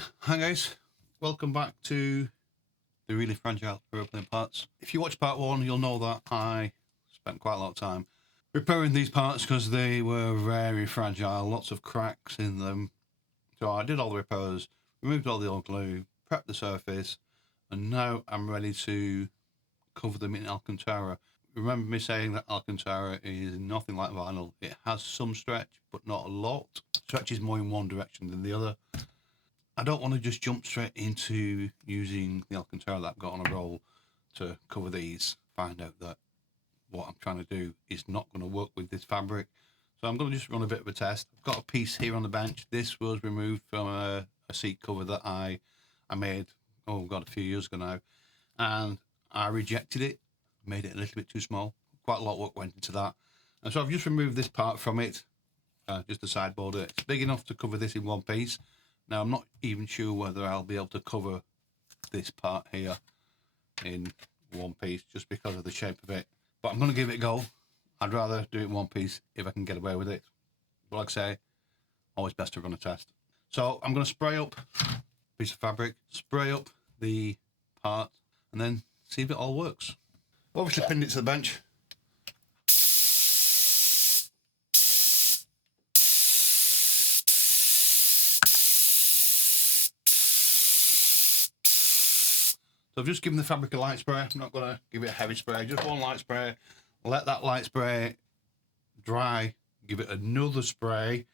Hi guys, welcome back to the really fragile aeroplane parts. If you watch part one, you'll know that I spent quite a lot of time repairing these parts because they were very fragile, lots of cracks in them. So I did all the repairs, removed all the old glue, prepped the surface, and now I'm ready to cover them in Alcantara. Remember me saying that Alcantara is nothing like vinyl. It has some stretch, but not a lot. Stretch is more in one direction than the other. I don't want to just jump straight into using the Alcantara that I've got on a roll to cover these, find out that what I'm trying to do is not going to work with this fabric. So I'm going to just run a bit of a test. I've got a piece here on the bench. This was removed from a seat cover that I made, oh God, a few years ago now. And I rejected it, made it a little bit too small. Quite a lot of work went into that. And so I've just removed this part from it, just the sideboard. It's big enough to cover this in one piece. Now, I'm not even sure whether I'll be able to cover this part here in one piece just because of the shape of it. But I'm going to give it a go. I'd rather do it in one piece if I can get away with it. But like I say, always best to run a test. So I'm going to spray up a piece of fabric, spray up the part, and then see if it all works. Obviously pinned it to the bench. So I've just given the fabric a light spray. I'm not going to give it a heavy spray, just one light spray. Let that light spray dry, give it another spray.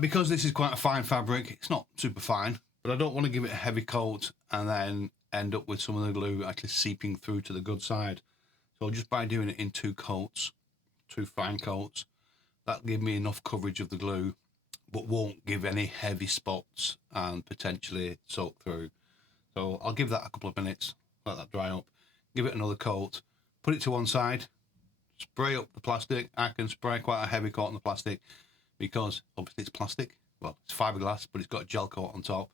Because this is quite a fine fabric, it's not super fine, but I don't want to give it a heavy coat and then end up with some of the glue actually seeping through to the good side. So just by doing it in two coats, two fine coats, that'll give me enough coverage of the glue, but won't give any heavy spots and potentially soak through. So I'll give that a couple of minutes, let that dry up, give it another coat, put it to one side, spray up the plastic. I can spray quite a heavy coat on the plastic because obviously it's plastic. Well, it's fiberglass, but it's got a gel coat on top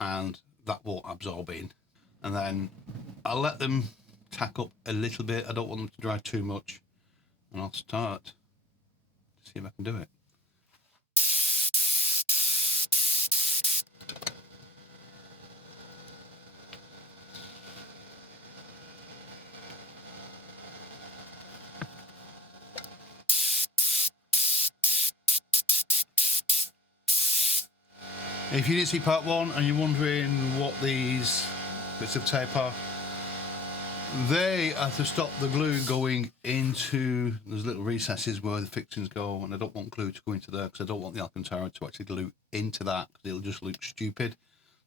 and that won't absorb in. And then I'll let them tack up a little bit. I don't want them to dry too much. And I'll start to see if I can do it. If you didn't see part one and you're wondering what these bits of tape are, they are to stop the glue going into those little recesses where the fixings go, and I don't want glue to go into there because I don't want the Alcantara to actually glue into that because it'll just look stupid.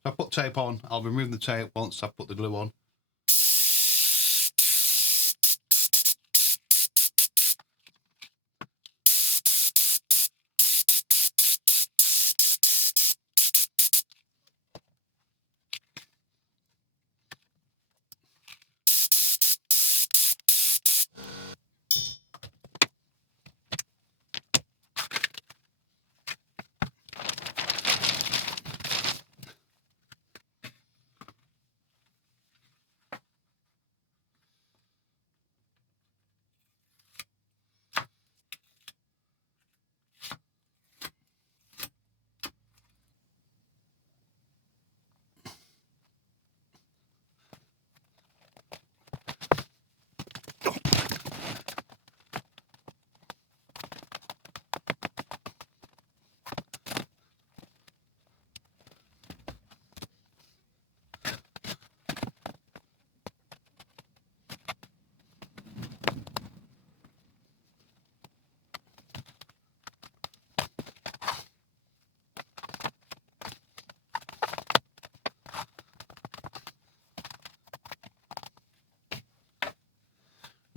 So I put tape on. I'll remove the tape once I've put the glue on.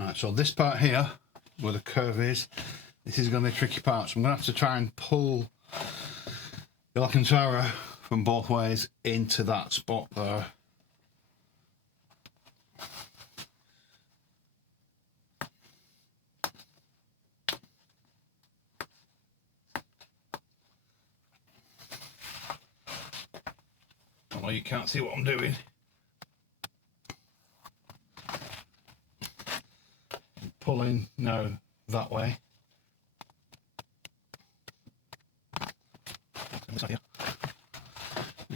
Right, so this part here, where the curve is, this is going to be a tricky part. So I'm going to have to try and pull the Alcantara from both ways into that spot there. Although you can't see what I'm doing. I'm pulling now that way.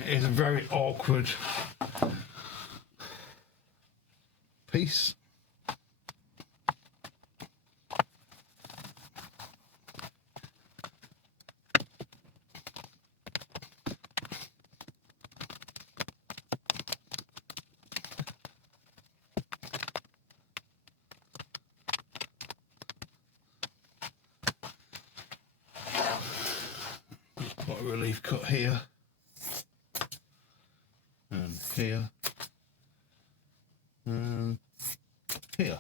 is a very awkward piece. Got a relief cut here and here and here.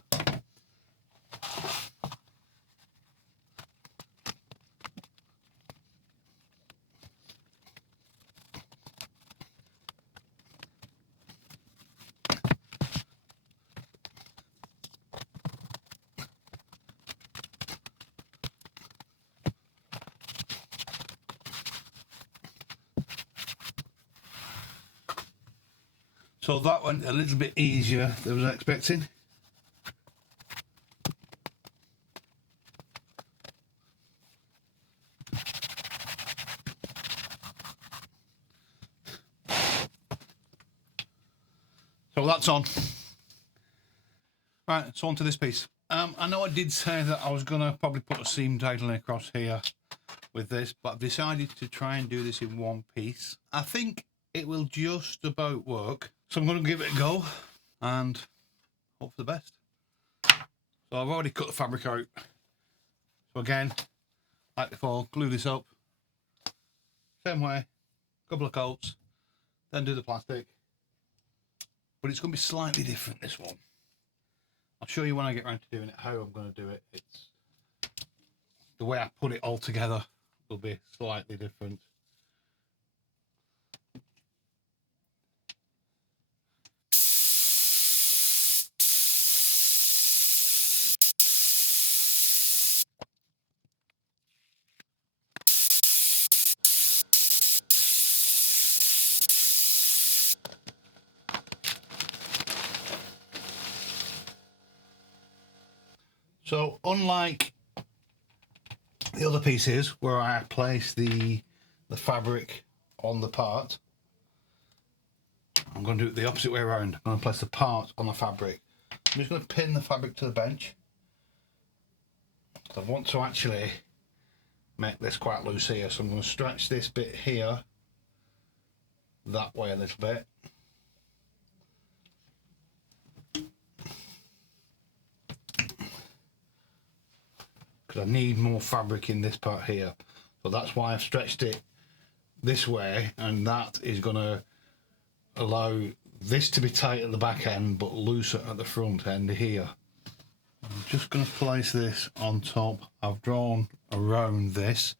So that went a little bit easier than I was expecting. So that's on. Right, so on to this piece. I know I did say that I was going to probably put a seam tightening across here with this, but I've decided to try and do this in one piece. I think it will just about work. So I'm going to give it a go and hope for the best. So I've already cut the fabric out. So again, like before, glue this up. Same way, couple of coats, then do the plastic. But it's going to be slightly different, this one. I'll show you when I get around to doing it how I'm going to do it. It's the way I put it all together will be slightly different. So unlike the other pieces where I place the fabric on the part, I'm going to do it the opposite way around. I'm going to place the part on the fabric. I'm just going to pin the fabric to the bench. So I want to actually make this quite loose here, so I'm going to stretch this bit here that way a little bit. Because I need more fabric in this part here. So that's why I've stretched it this way, and that is going to allow this to be tight at the back end but looser at the front end here. I'm just going to place this on top. I've drawn around this,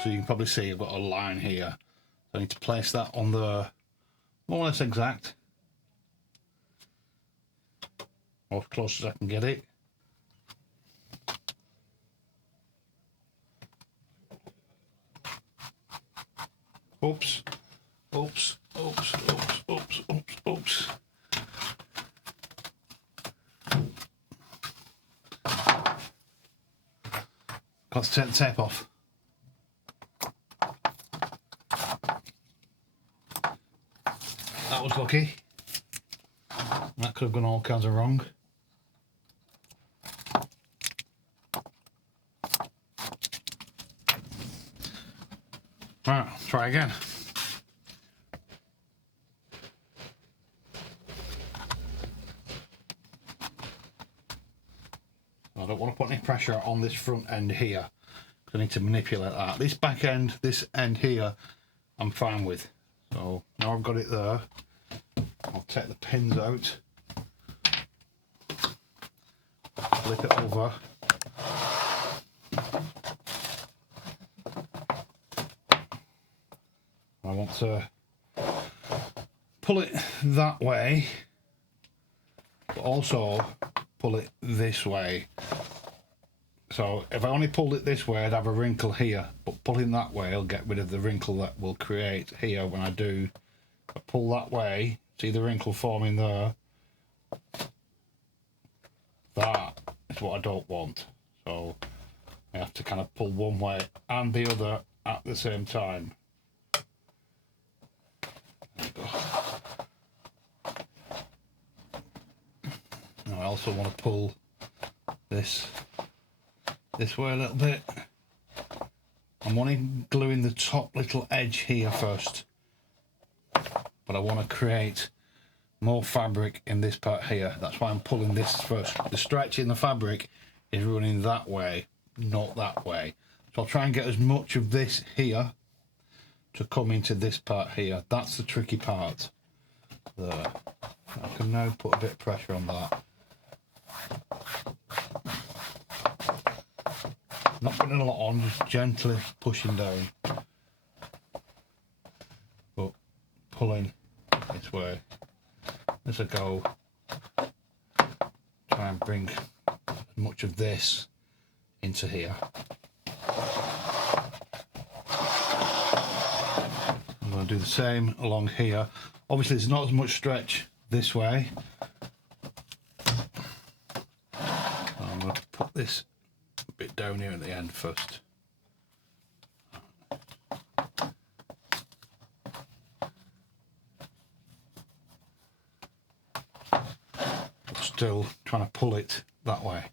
so you can probably see I've got a line here. I need to place that on the more or less exact, or as close as I can get it. Oops, oops, oops, oops, oops, oops, oops. Got to take the tape off. That was lucky. That could have gone all kinds of wrong. Right, try again. I don't want to put any pressure on this front end here. I need to manipulate that. This back end, this end here, I'm fine with. So now I've got it there, I'll take the pins out, flip it over. I want to pull it that way, but also pull it this way. So if I only pulled it this way, I'd have a wrinkle here, but pulling that way, I'll get rid of the wrinkle that will create here when I do. If I pull that way, see the wrinkle forming there? That is what I don't want. So I have to kind of pull one way and the other at the same time. also want to pull this way a little bit. I'm only gluing the top little edge here first, but I want to create more fabric in this part here. That's why I'm pulling this first. The stretch in the fabric is running that way, not that way. So I'll try and get as much of this here to come into this part here. That's the tricky part there. I can now put a bit of pressure on that. Not putting a lot on, just gently pushing down, but pulling this way as I go. Try and bring as much of this into here. I'm going to do the same along here. Obviously there's not as much stretch this way. I'm going to put this a bit down here at the end first. But still trying to pull it that way.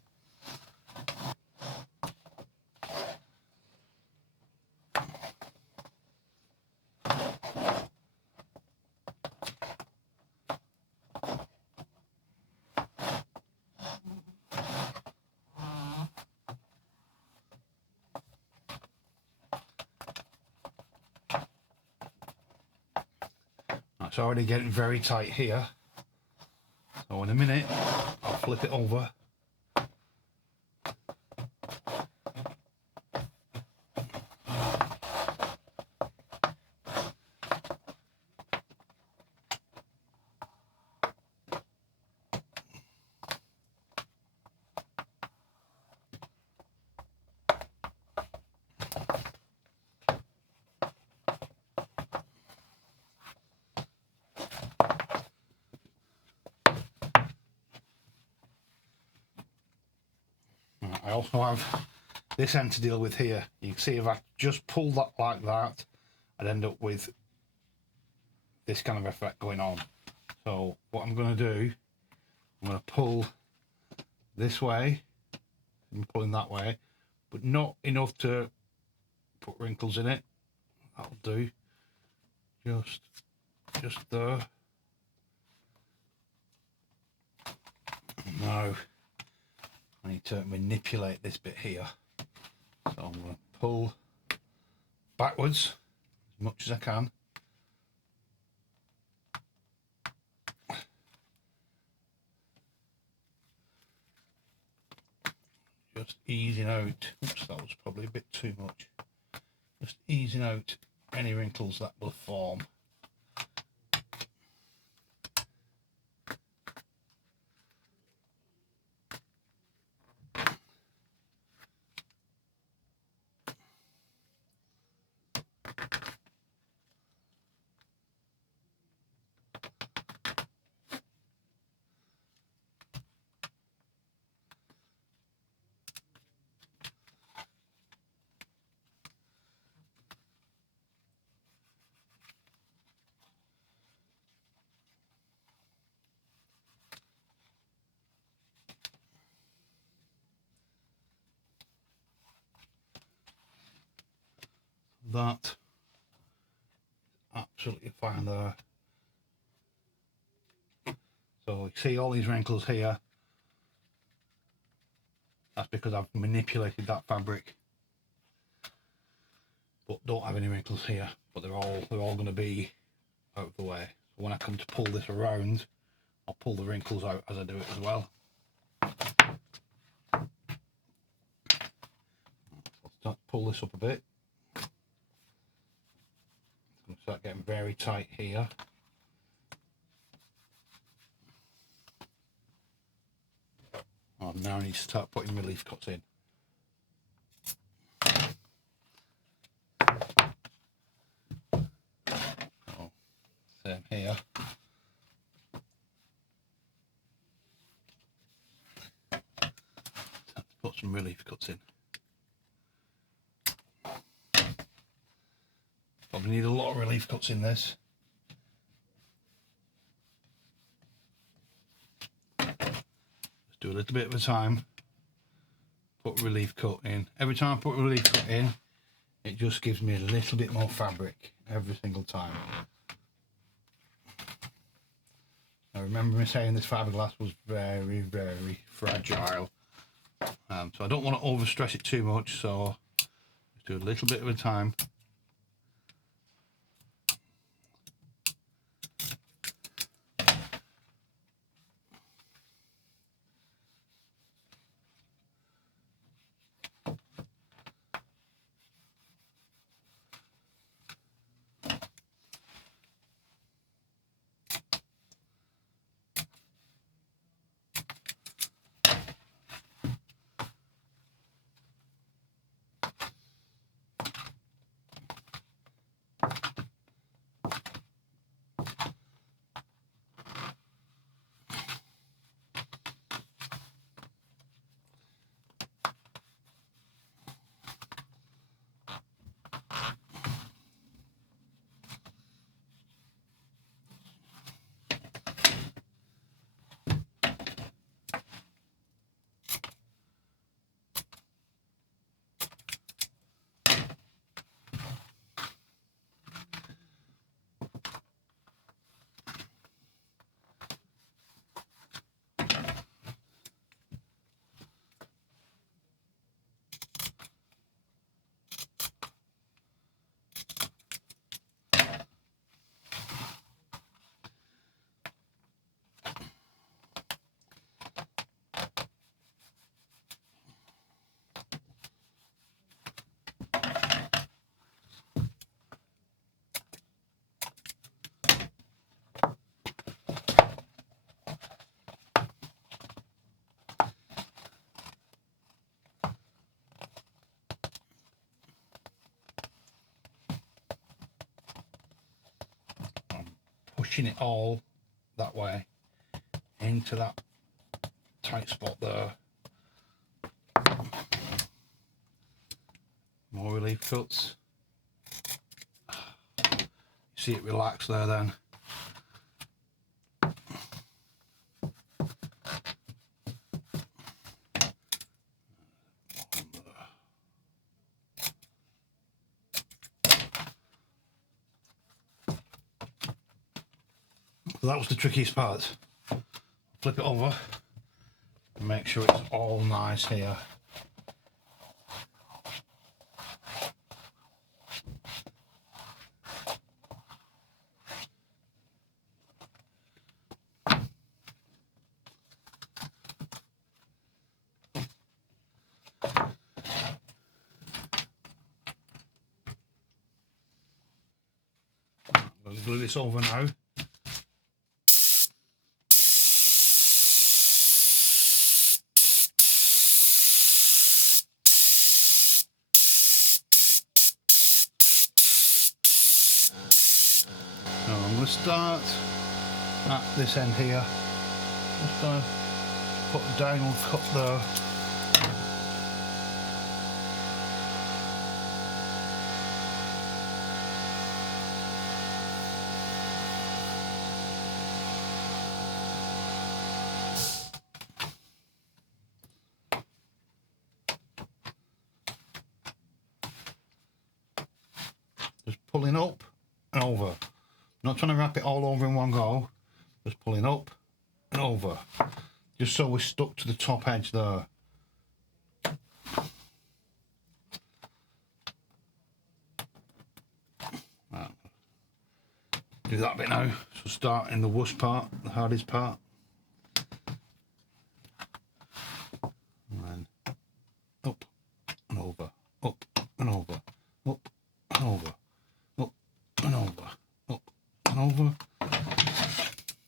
It's already getting very tight here, so in a minute I'll flip it over. I also have this end to deal with here. You can see if I just pull that like that, I'd end up with this kind of effect going on. So what I'm going to do, I'm going to pull this way, I'm pulling that way, but not enough to put wrinkles in it. That'll do. Just there. Now I need to manipulate this bit here. So I'm going to pull backwards as much as I can. Just easing out, oops, that was probably a bit too much. Just easing out any wrinkles that will form. That absolutely fine there. So you see all these wrinkles here. That's because I've manipulated that fabric, but don't have any wrinkles here. But they're all going to be out of the way. So when I come to pull this around, I'll pull the wrinkles out as I do it as well. I'll start to pull this up a bit. It's going to start getting very tight here. Oh, now I need to start putting relief cuts in. Oh, same here. Let's put some relief cuts in. Probably need a lot of relief cuts in this. do a little bit at a time. Put relief cut in. Every time I put relief cut in, it just gives me a little bit more fabric every single time. I remember me saying this fiberglass was very, very fragile. So I don't want to overstress it too much, so just do a little bit at a time. Pushing it all that way into that tight spot there. More relief cuts. See it relax there then. So that was the trickiest part. Flip it over and make sure it's all nice here. Let's glue this over now. I'm going to start at this end here. Just put a diagonal cut there. Just pulling up and over. Not trying to wrap it all over in one go, just pulling up and over, just so we're stuck to the top edge there. Right. Do that bit now, so start in the worst part, the hardest part. And then up and over, up and over, up and over, up and over. Over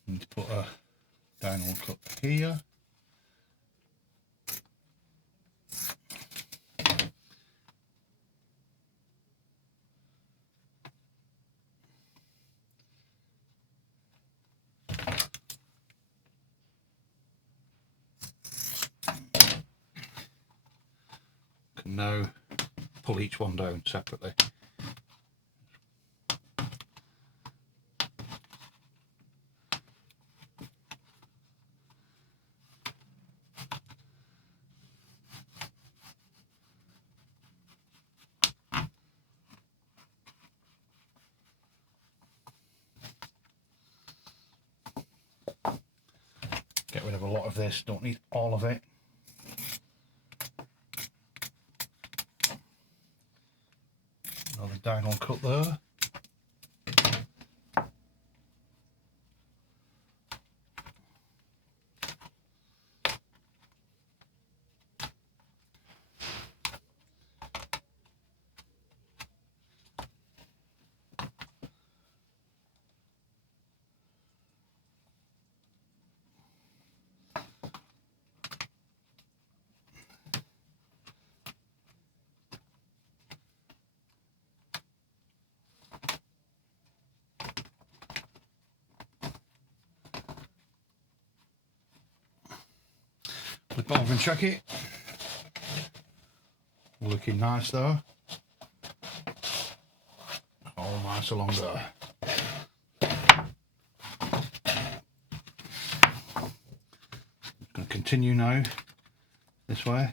and put a diagonal cut here. Can now pull each one down separately. Get rid of a lot of this, don't need all of it. Another diagonal cut there. Flip over and check it. Looking nice though. All nice along there. Going to continue now this way.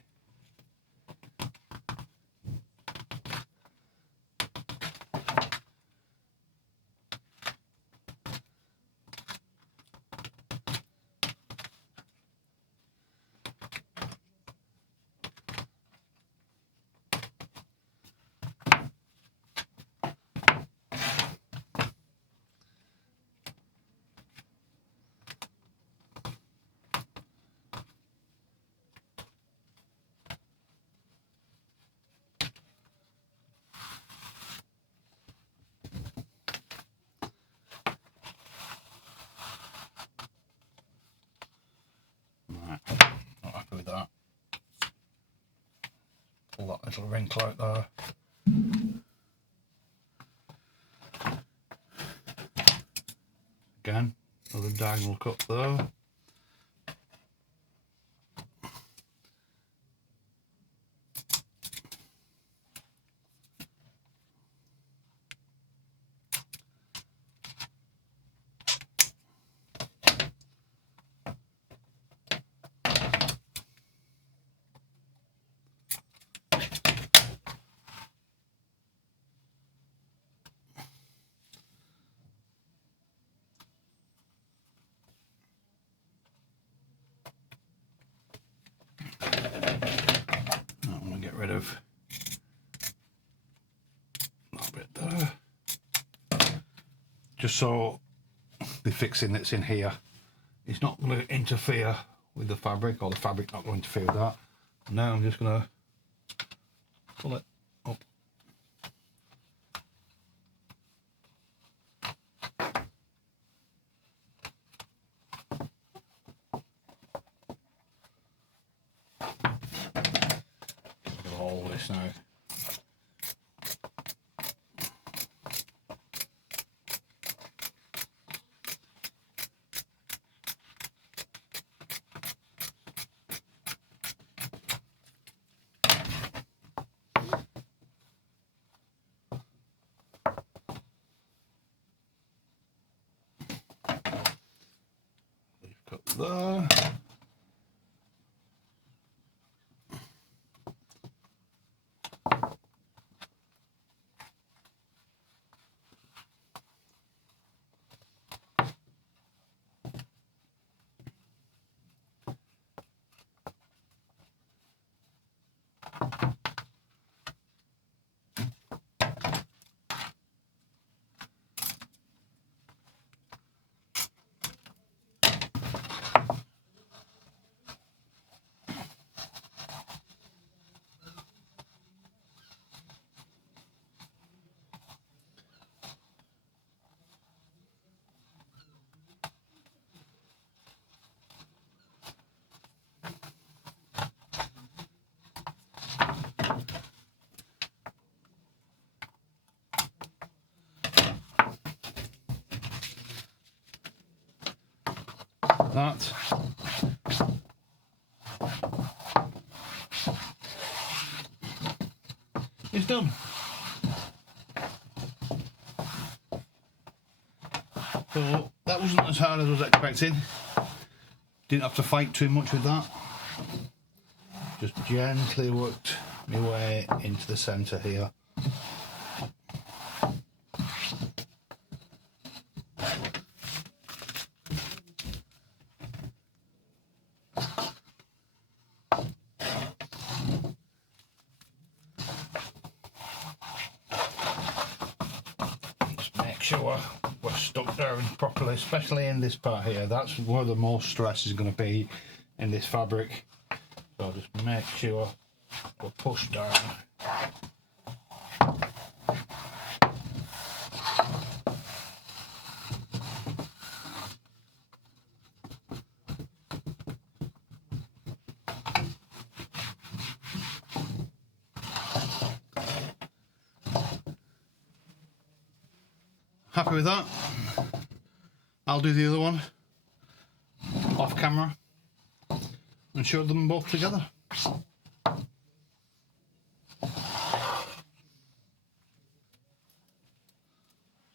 Not happy with that. Pull that little wrinkle out there. Again, another diagonal cut there. I'm going to get rid of a little bit there, just so the fixing that's in here is not going to interfere with the fabric, or the fabric not going to interfere with that. Now I'm just going to pull it up. Get rid of all this now. Cut there. That is done. So that wasn't as hard as I was expecting. Didn't have to fight too much with that. Just gently worked my way into the centre here. sure we're stuck down properly, especially in this part here. That's where the most stress is going to be, in this fabric. So just make sure we're pushed down. Happy with that? I'll do the other one off camera and show them both together. So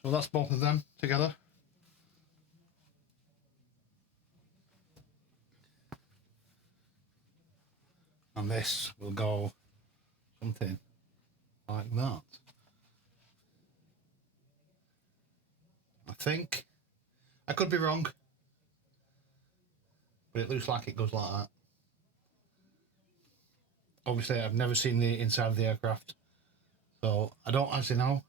that's both of them together. And this will go something like that. I think. I could be wrong, but it looks like it goes like that. Obviously, I've never seen the inside of the aircraft, so I don't actually know.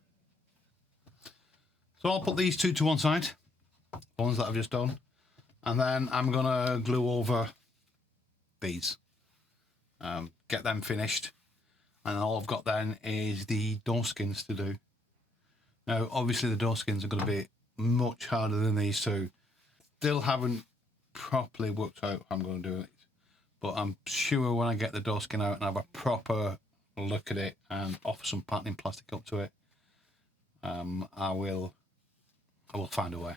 So I'll put these two to one side, the ones that I've just done, and then I'm gonna glue over these, get them finished, and all I've got then is the door skins to do. Now, obviously, the door skins are going to be much harder than these two. Still haven't properly worked out how I'm going to do it, but I'm sure when I get the door skin out and have a proper look at it and offer some patterning plastic up to it, I will find a way.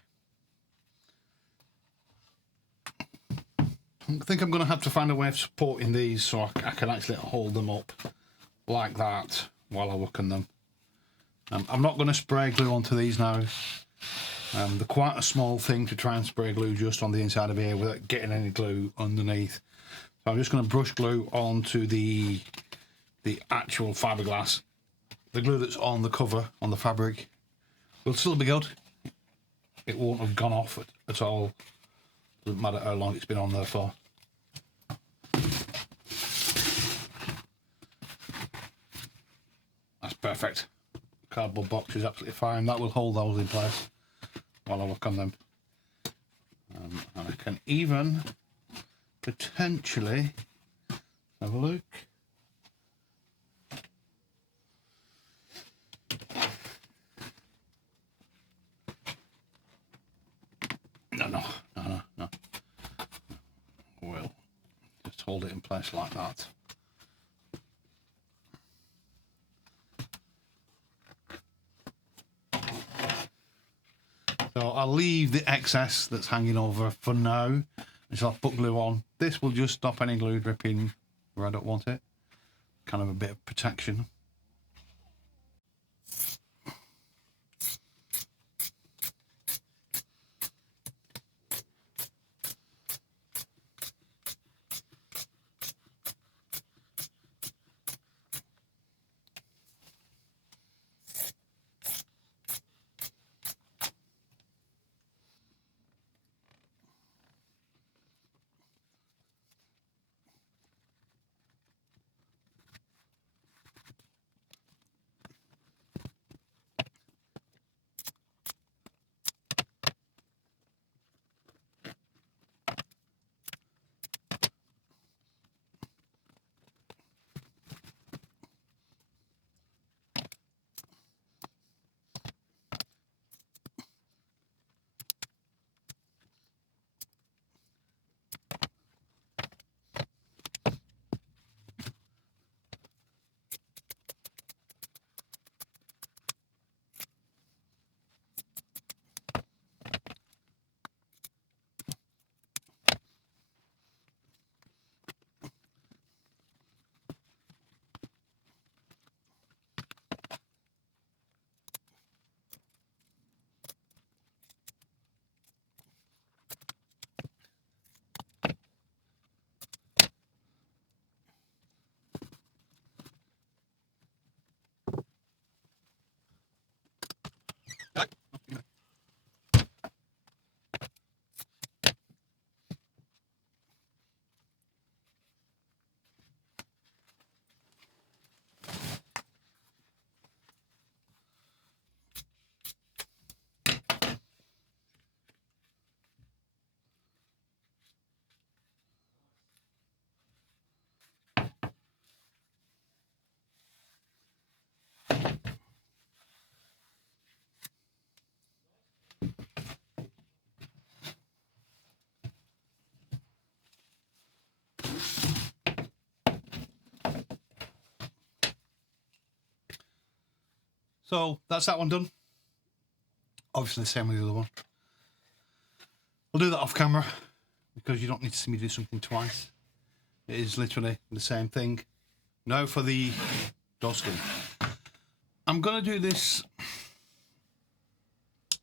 I think I'm going to have to find a way of supporting these so I can actually hold them up like that while I work on them. I'm not going to spray glue onto these now. They're quite a small thing to try and spray glue just on the inside of here without getting any glue underneath. So I'm just going to brush glue onto the actual fiberglass. The glue that's on the cover, on the fabric, will still be good. It won't have gone off at all. Doesn't matter how long it's been on there for. That's perfect. Cardboard box is absolutely fine. That will hold those in place while I work on them. And I can even potentially have a look. No. We'll just hold it in place like that. So I'll leave the excess that's hanging over for now, and so I'll put glue on. This will just stop any glue dripping where I don't want it. Kind of a bit of protection. So that's that one done. Obviously the same with the other one. I'll do that off camera because you don't need to see me do something twice. It is literally the same thing. Now for the door skin. I'm going to do this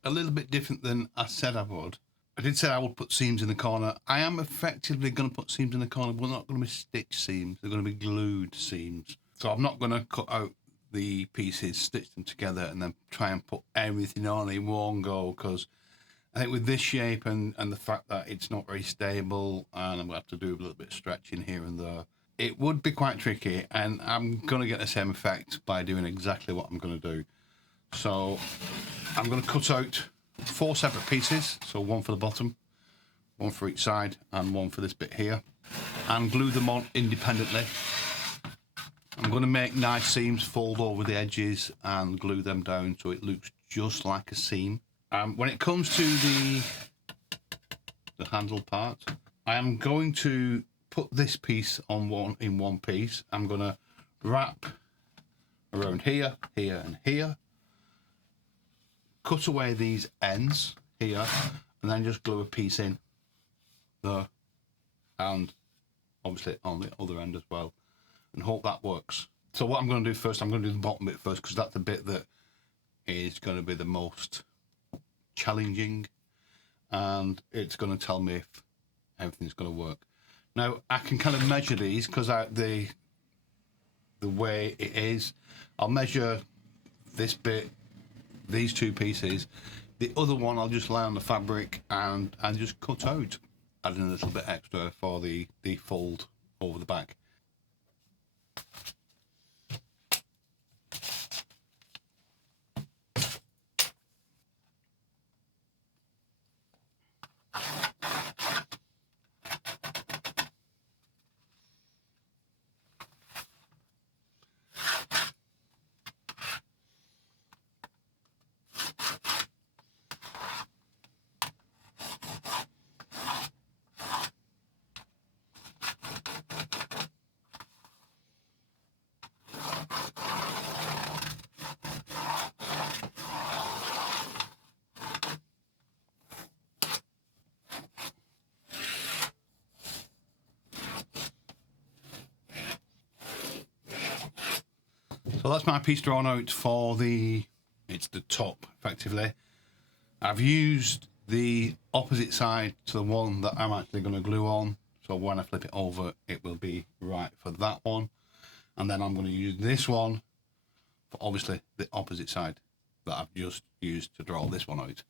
a little bit different than I said I would. I did say I would put seams in the corner. I am effectively going to put seams in the corner, but they're not going to be stitch seams. They're going to be glued seams. So I'm not going to cut out the pieces, stitch them together, and then try and put everything on in one go, because I think with this shape and the fact that it's not very stable, and I'm going to have to do a little bit of stretching here and there, it would be quite tricky, and I'm going to get the same effect by doing exactly what I'm going to do. So I'm going to cut out 4 separate pieces, so one for the bottom, one for each side, and one for this bit here, and glue them on independently. I'm going to make nice seams, fold over the edges and glue them down so it looks just like a seam. When it comes to the handle part, I am going to put this piece on one piece. I'm going to wrap around here, here and here, cut away these ends here, and then just glue a piece in there, and obviously on the other end as well, and hope that works. So what I'm going to do first, I'm going to do the bottom bit first, because that's the bit that is going to be the most challenging, and it's going to tell me if everything's going to work. Now I can kind of measure these because the way it is, I'll measure this bit, these 2 pieces. The other one I'll just lay on the fabric and just cut out, adding a little bit extra for the fold over the back. So that's my piece drawn out for it's the top, effectively. I've used the opposite side to the one that I'm actually going to glue on, so when I flip it over it will be right for that one, and then I'm going to use this one for obviously the opposite side that I've just used to draw this one out.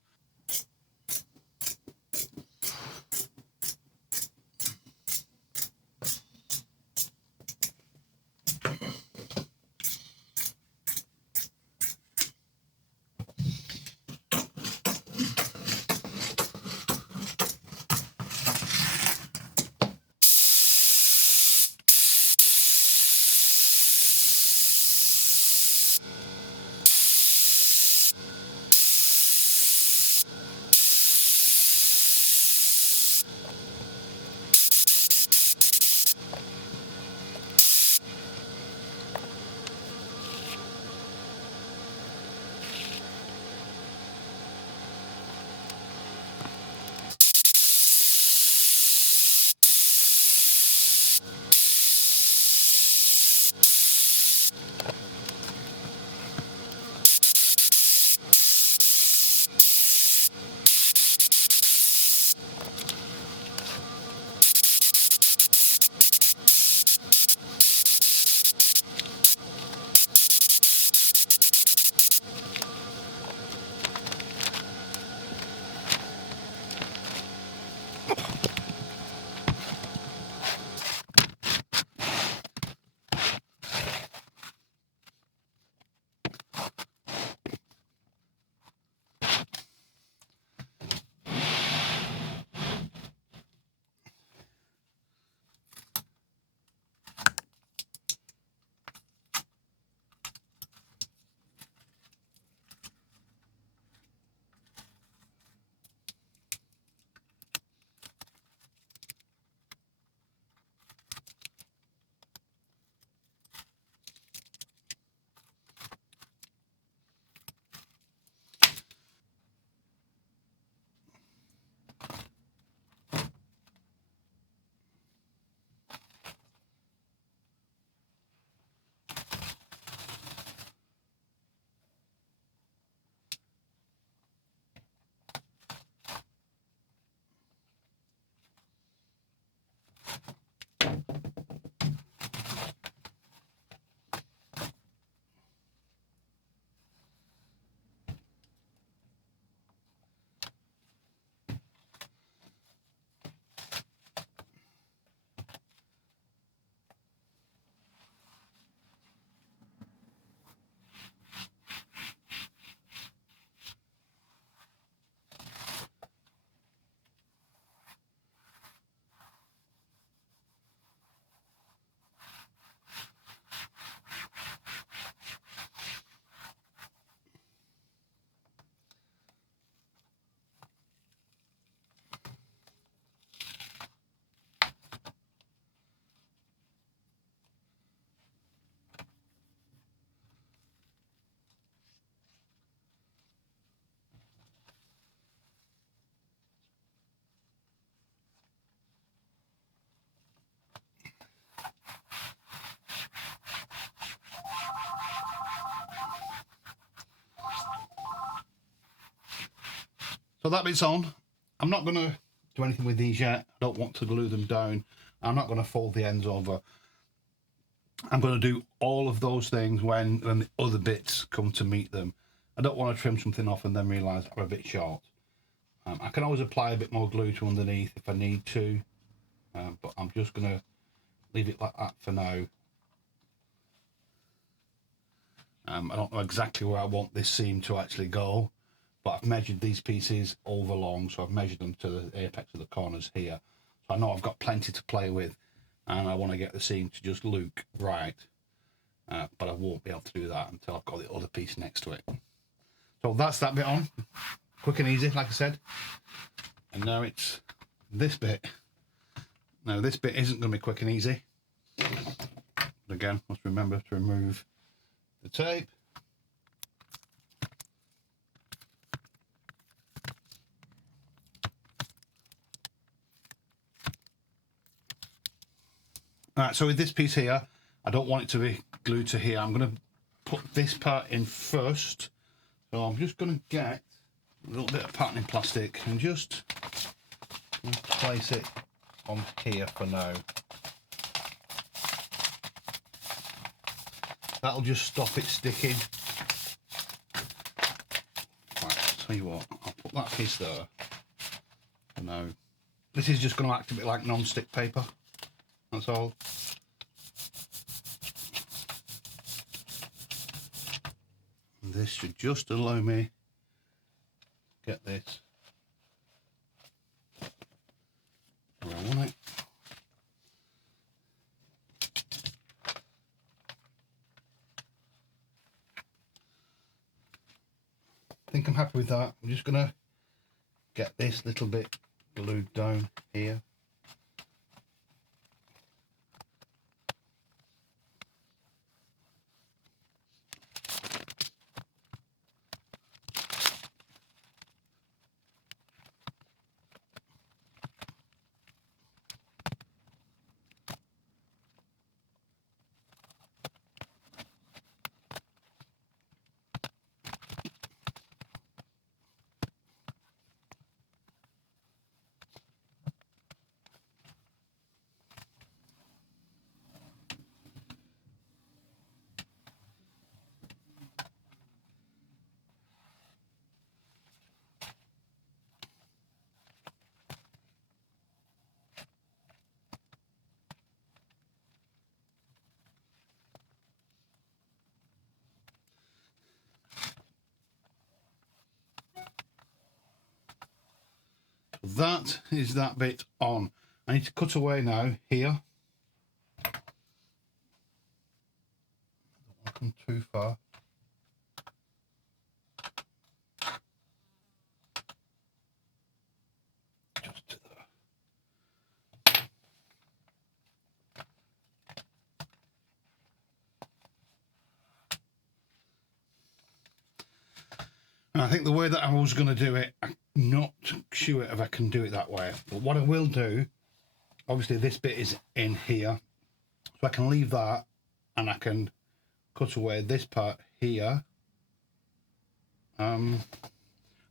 So that bit's on. I'm not going to do anything with these yet. I don't want to glue them down. I'm not going to fold the ends over. I'm going to do all of those things when the other bits come to meet them. I don't want to trim something off and then realise I'm a bit short. I can always apply a bit more glue to underneath if I need to, but I'm just going to leave it like that for now. I don't know exactly where I want this seam to actually go, but I've measured these pieces over long, so I've measured them to the apex of the corners here. So I know I've got plenty to play with, and I want to get the seam to just look right, but I won't be able to do that until I've got the other piece next to it. So that's that bit on, quick and easy, like I said. And now it's this bit. Now this bit isn't going to be quick and easy. But again, must remember to remove the tape. Alright, so with this piece here, I don't want it to be glued to here. I'm going to put this part in first. So I'm just going to get a little bit of patterning plastic and just place it on here for now. That'll just stop it sticking. Right, I'll tell you what, I'll put that piece there for now. This is just going to act a bit like non-stick paper, that's all. And this should just allow me to get this where I want it. I think I'm happy with that. I'm just going to get this little bit glued down here. That is that bit on. I need to cut away now here. Don't come too far. Just to there. And I think the way that I was going to do it, I'm not sure if I can do it that way. But what I will do, obviously this bit is in here, so I can leave that and I can cut away this part here. I'll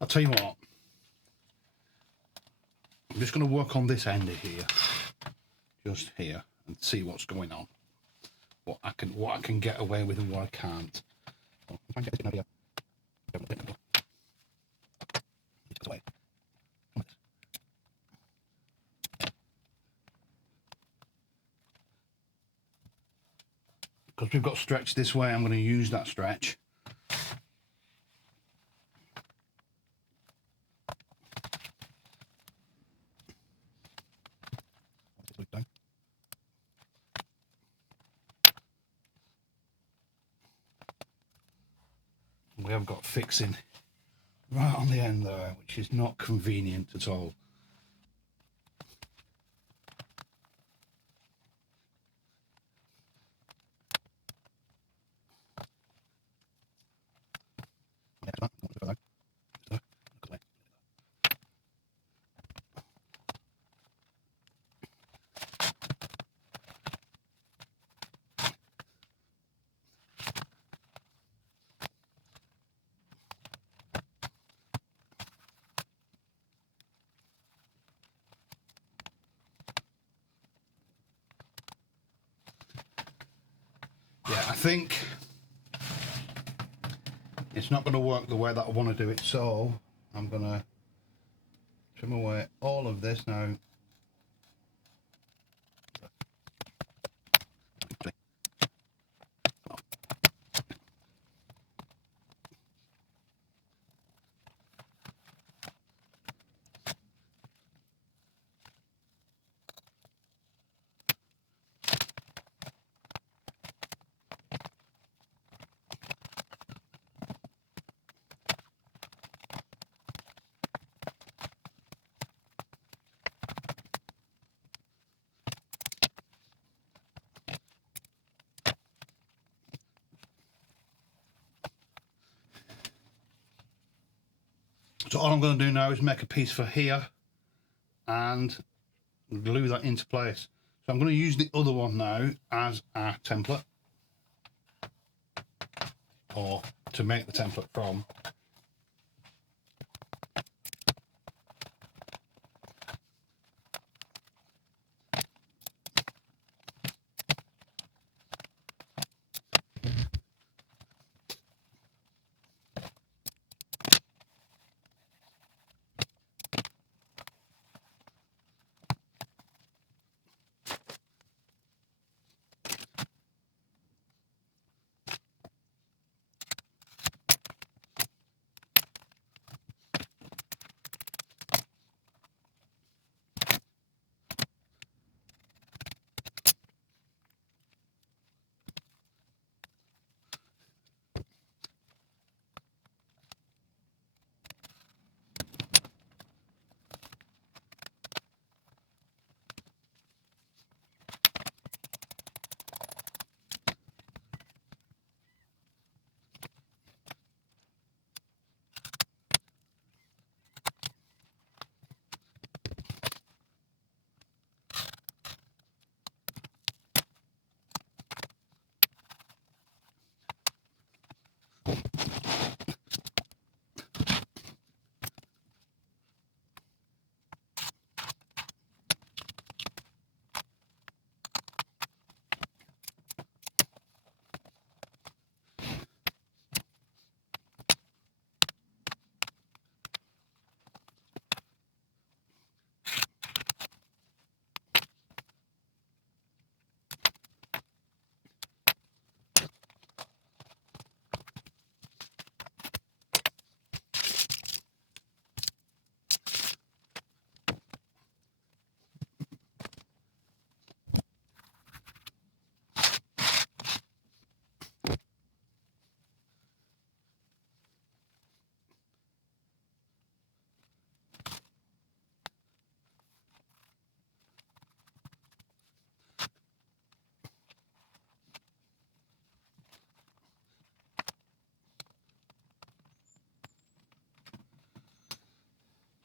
tell you what, I'm just going to work on this end here, just here, and see what's going on, what I can get away with and what I can't. So I'm trying to get this in here. Away. Because we've got stretch this way, I'm going to use that stretch. We have got fixing right on the end there, which is not convenient at all. think it's not going to work the way that I want to do it, so I'm going to trim away all of this now. So all I'm going to do now is make a piece for here and glue that into place. So I'm going to use the other one now as a template, or to make the template from.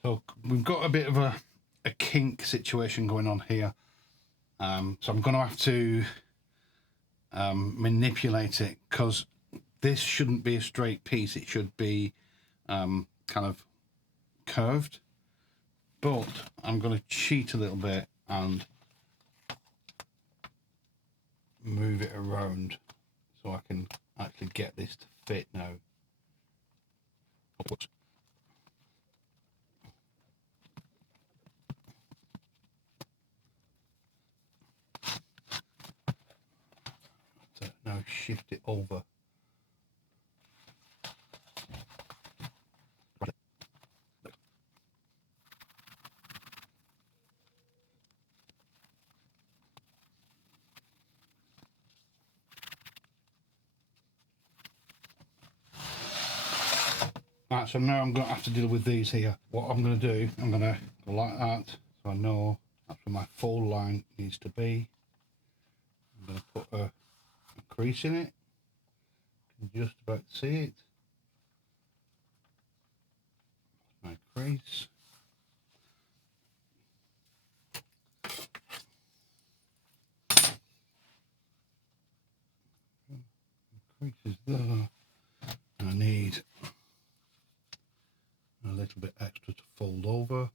So we've got a bit of a kink situation going on here. So I'm going to have to manipulate it, because this shouldn't be a straight piece. It should be kind of curved. But I'm going to cheat a little bit and move it around so I can actually get this to fit now. Whoops. So now shift it over. Right, so now I'm going to have to deal with these here. What I'm going to do, I'm going to go like that, so I know that's where my fold line needs to be. I'm going to put a crease in it. You can just about see it. My crease. Crease is there. And I need a little bit extra to fold over.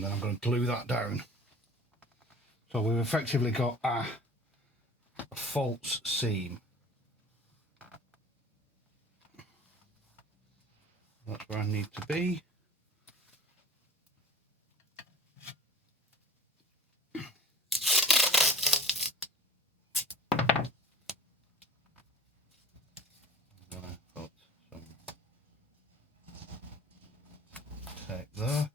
and then I'm going to glue that down. So we've effectively got a false seam. That's where I need to be. I'm going to put some tape there.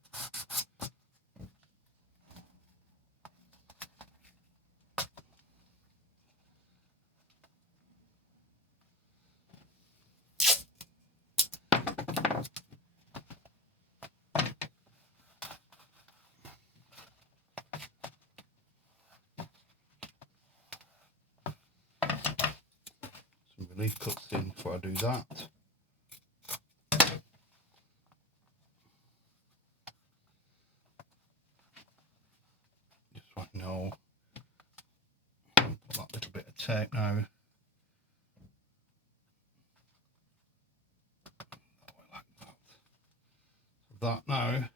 Some relief cuts in before I do that. Just so I know. Put that little bit of tape now. Like that. So that now.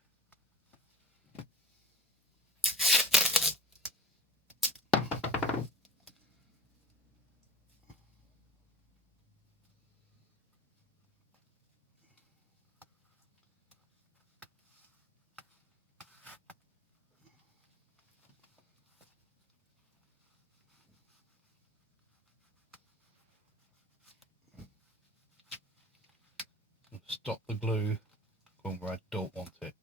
Stop the glue going where I don't want it.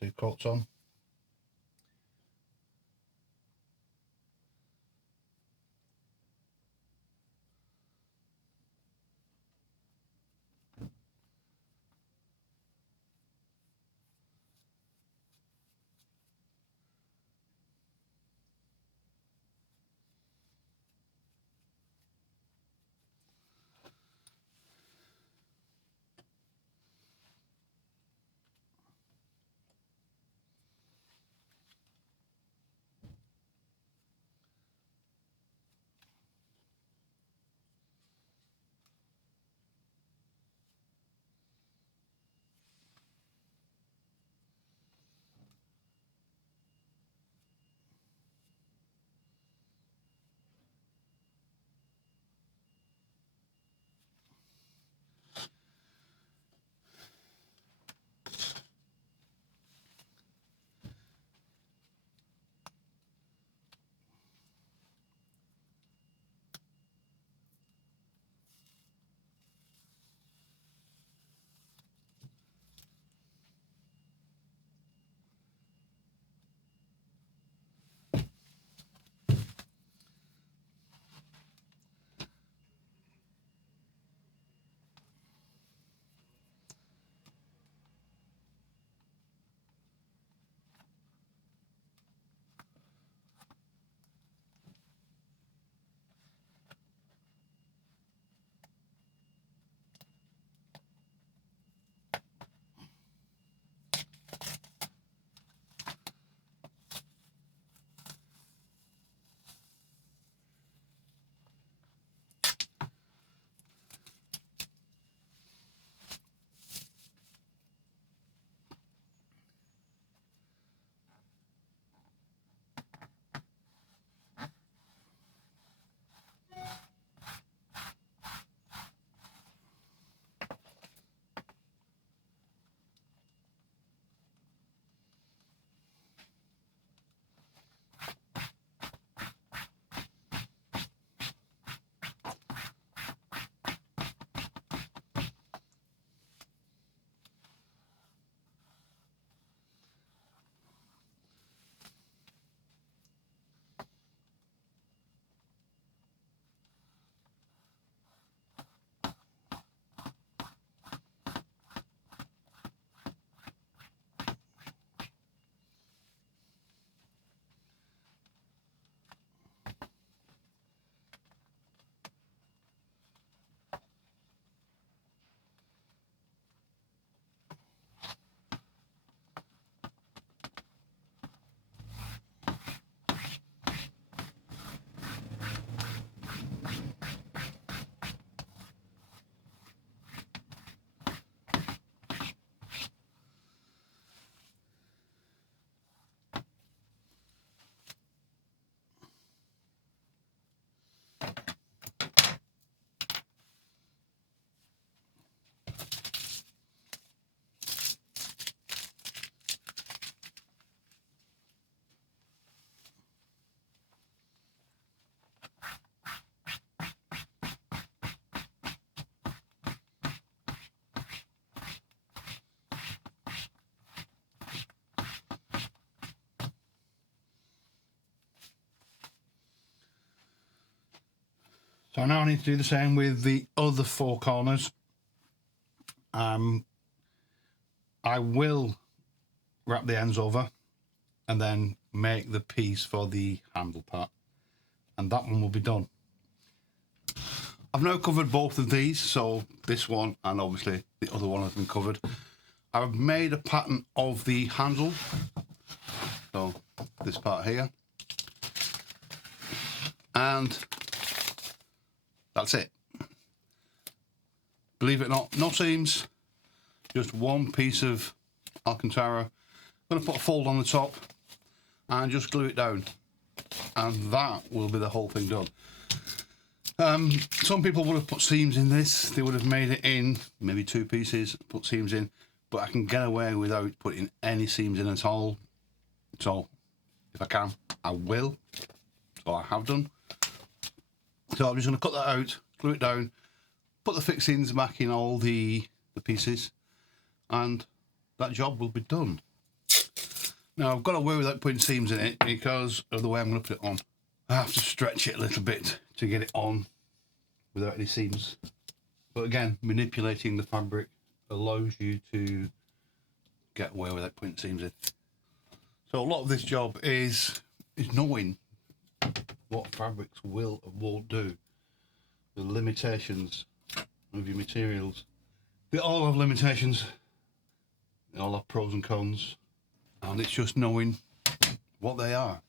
Two coats on. So now I need to do the same with the other 4 corners. I will wrap the ends over and then make the piece for the handle part, and that one will be done. I've now covered both of these, so this one and obviously the other one has been covered. I've made a pattern of the handle, so this part here, and that's it. Believe it or not, no seams, just one piece of Alcantara. I'm going to put a fold on the top and just glue it down, and that will be the whole thing done. Some people would have put seams in this. They would have made it in maybe 2 pieces, put seams in, but I can get away without putting any seams in at all. So if I can, I will. So I have done. So I'm just going to cut that out, glue it down, put the fixings back in all the pieces, and that job will be done. Now I've got away without putting seams in it because of the way I'm going to put it on. I have to stretch it a little bit to get it on without any seams. But again, manipulating the fabric allows you to get away without putting seams in. So a lot of this job is knowing what fabrics will and won't do, the limitations of your materials. They all have limitations, they all have pros and cons, and it's just knowing what they are.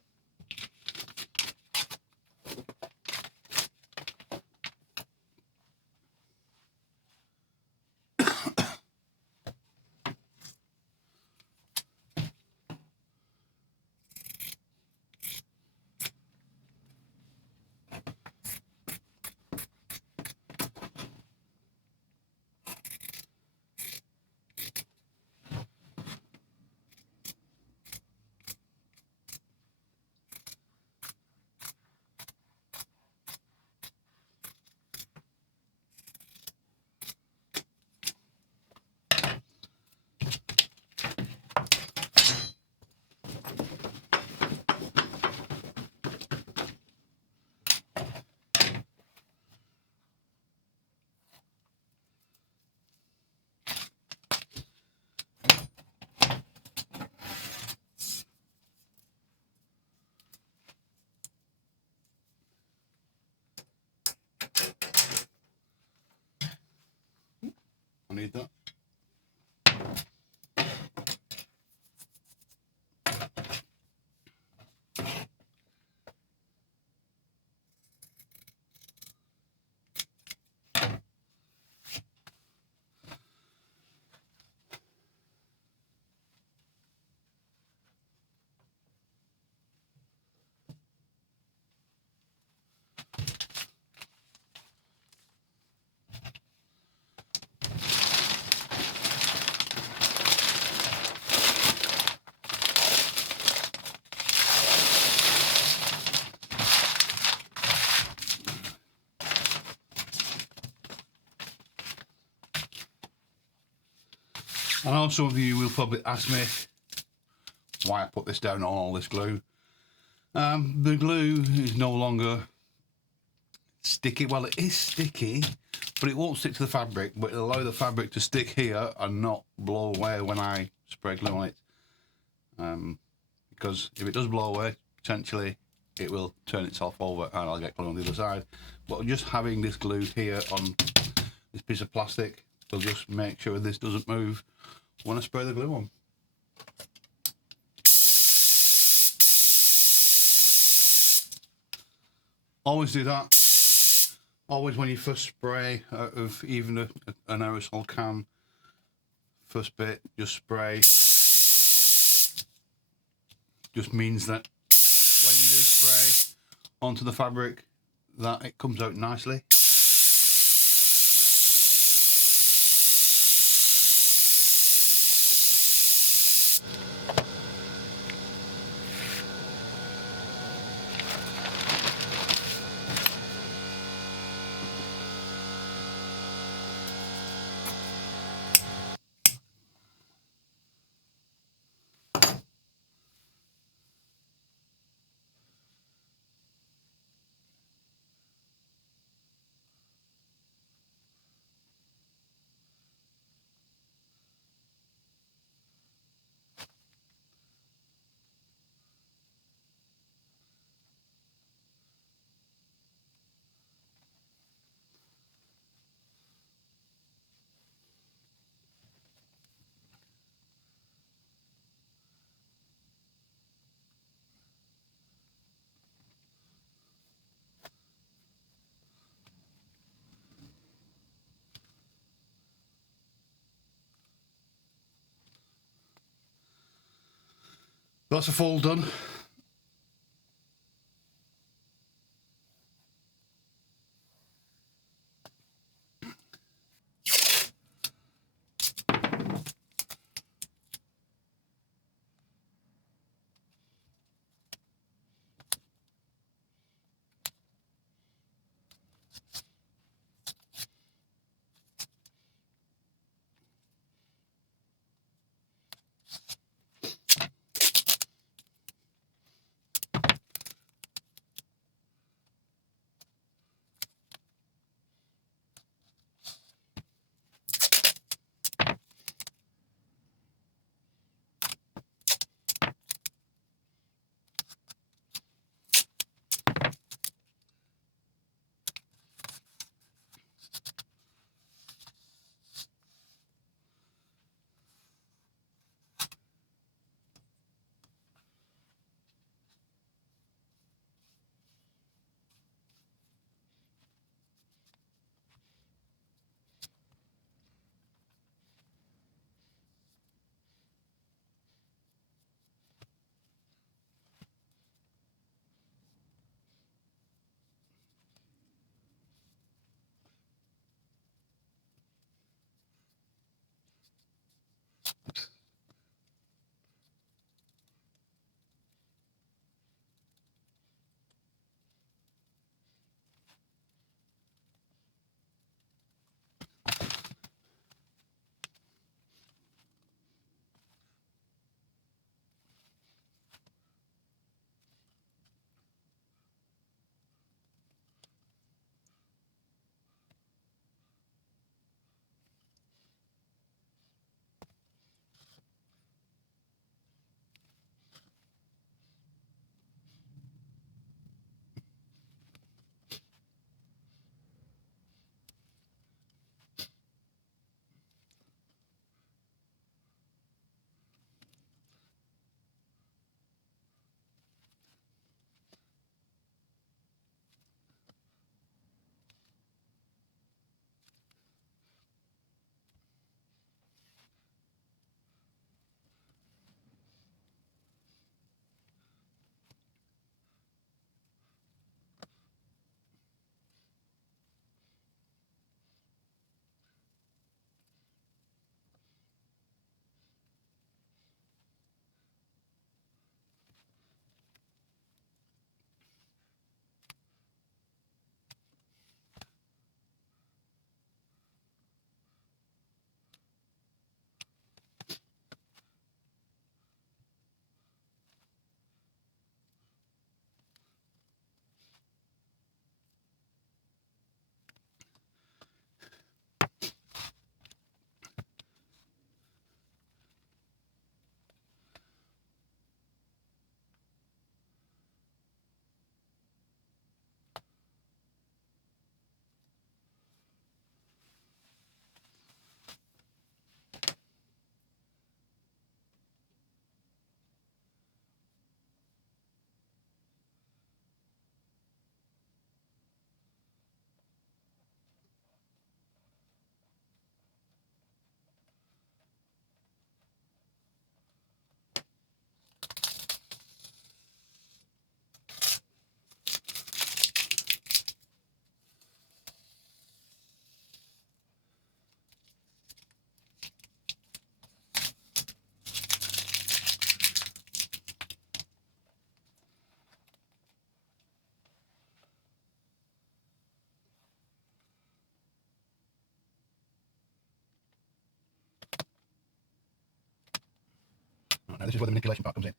I need that. I know some of you will probably ask me why I put this down on all this glue. The glue is no longer sticky. Well, it is sticky, but it won't stick to the fabric, but it'll allow the fabric to stick here and not blow away when I spray glue on it. Because if it does blow away, potentially it will turn itself over and I'll get glue on the other side. But just having this glue here on this piece of plastic will just make sure this doesn't move when I spray the glue on. Always do that. Always when you first spray out of even an aerosol can, first bit, just spray. Just means that when you do spray onto the fabric, that it comes out nicely. So that's a fold done. Now this is where the manipulation part comes in.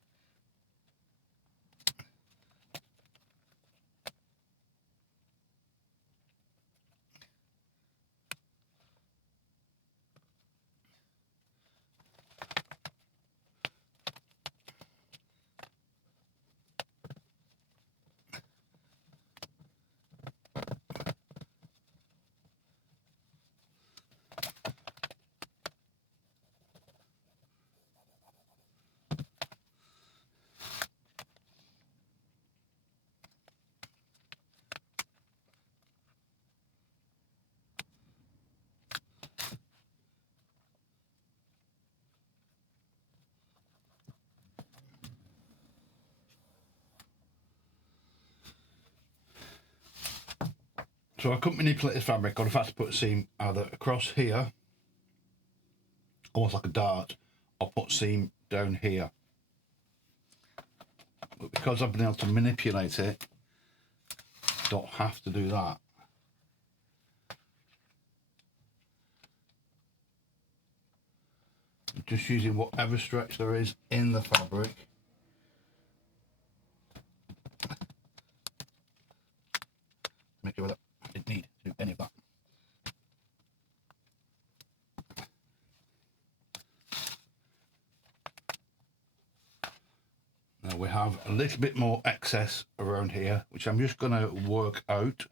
So I couldn't manipulate this fabric. I'd have had to put a seam either across here, almost like a dart, or put seam down here. But because I've been able to manipulate it, I don't have to do that. I'm just using whatever stretch there is in the fabric. Make sure that I didn't need to do any of that. Now we have a little bit more excess around here, which I'm just going to work out.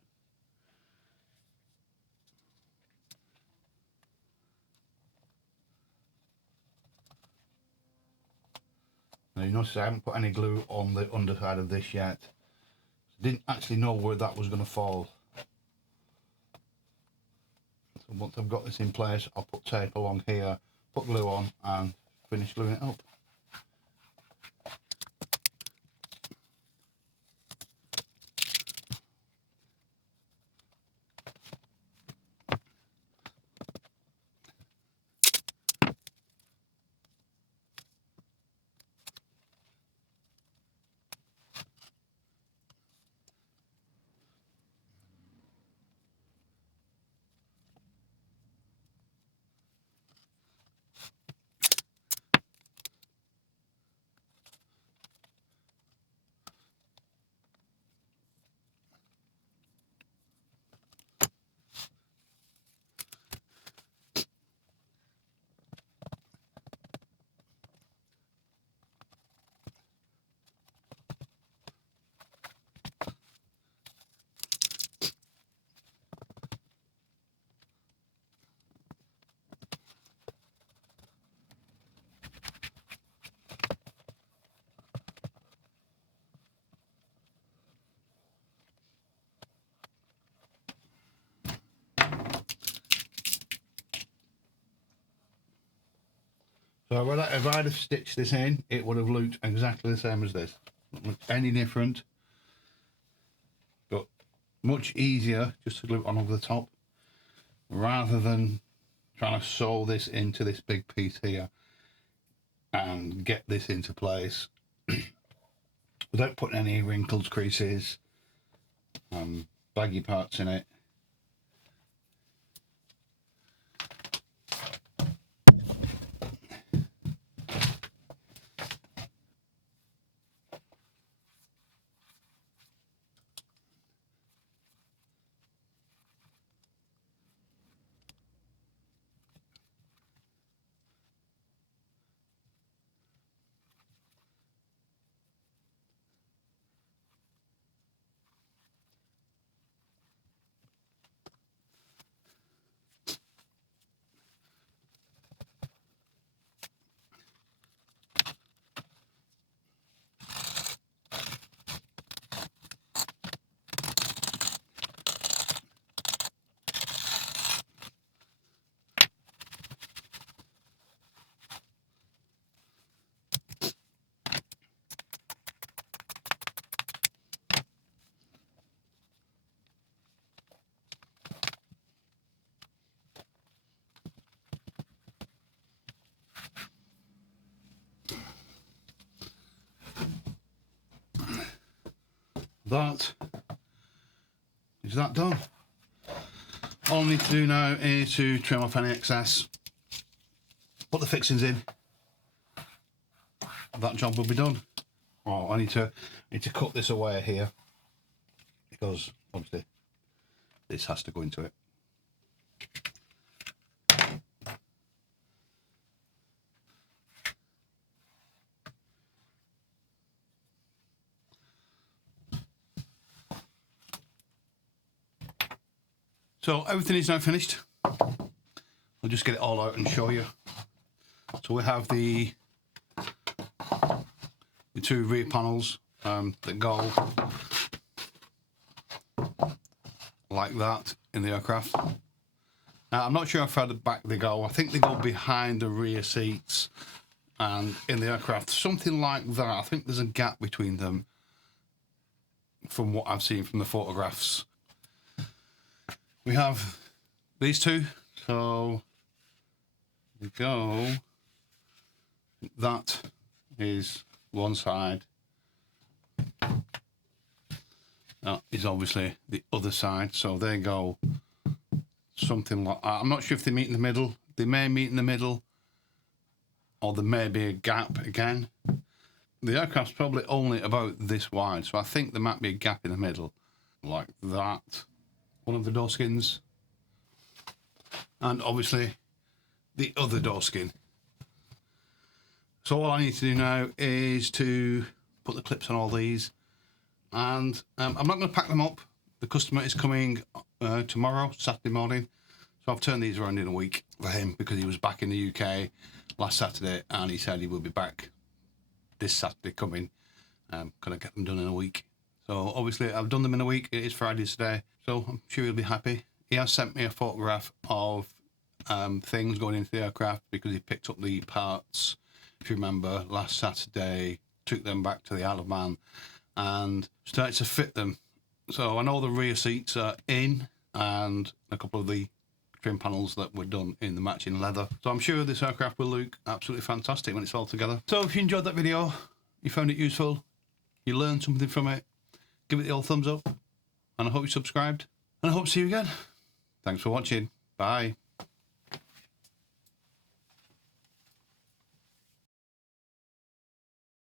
Now you notice I haven't put any glue on the underside of this yet. Didn't actually know where that was going to fall. So once I've got this in place, I'll put tape along here, put glue on and finish gluing it up. So if I'd have stitched this in, it would have looked exactly the same as this. Not looked any different, but much easier just to glue it on over the top, rather than trying to sew this into this big piece here and get this into place without putting any wrinkles, creases, baggy parts in it. That is that done. All I need to do now is to trim off any excess, put the fixings in. That job will be done. Oh, I need to cut this away here, because obviously this has to go into it. So everything is now finished. I'll just get it all out and show you. So we have the two rear panels that go like that in the aircraft. Now I'm not sure how far the back they go. I think they go behind the rear seats, and in the aircraft something like that. I think there's a gap between them from what I've seen from the photographs. we have these two. So we go, that is one side. That is obviously the other side. So they go something like that. I'm not sure if they meet in the middle. They may meet in the middle, or there may be a gap again. The aircraft's probably only about this wide, so I think there might be a gap in the middle, like that. One of the door skins, and obviously the other door skin. So all I need to do now is to put the clips on all these, and I'm not going to pack them up. The customer is coming tomorrow, Saturday morning, so I've turned these around in a week for him because he was back in the UK last Saturday and he said he will be back this Saturday coming. Gonna get them done in a week. So obviously I've done them in a week. It is Friday today, so I'm sure he'll be happy. He has sent me a photograph of things going into the aircraft because he picked up the parts, if you remember, last Saturday, took them back to the Isle of Man and started to fit them. So I know the rear seats are in and a couple of the trim panels that were done in the matching leather. So I'm sure this aircraft will look absolutely fantastic when it's all together. So if you enjoyed that video, you found it useful, you learned something from it, give it the old thumbs up, and I hope you subscribed, and I hope to see you again. Thanks for watching. Bye.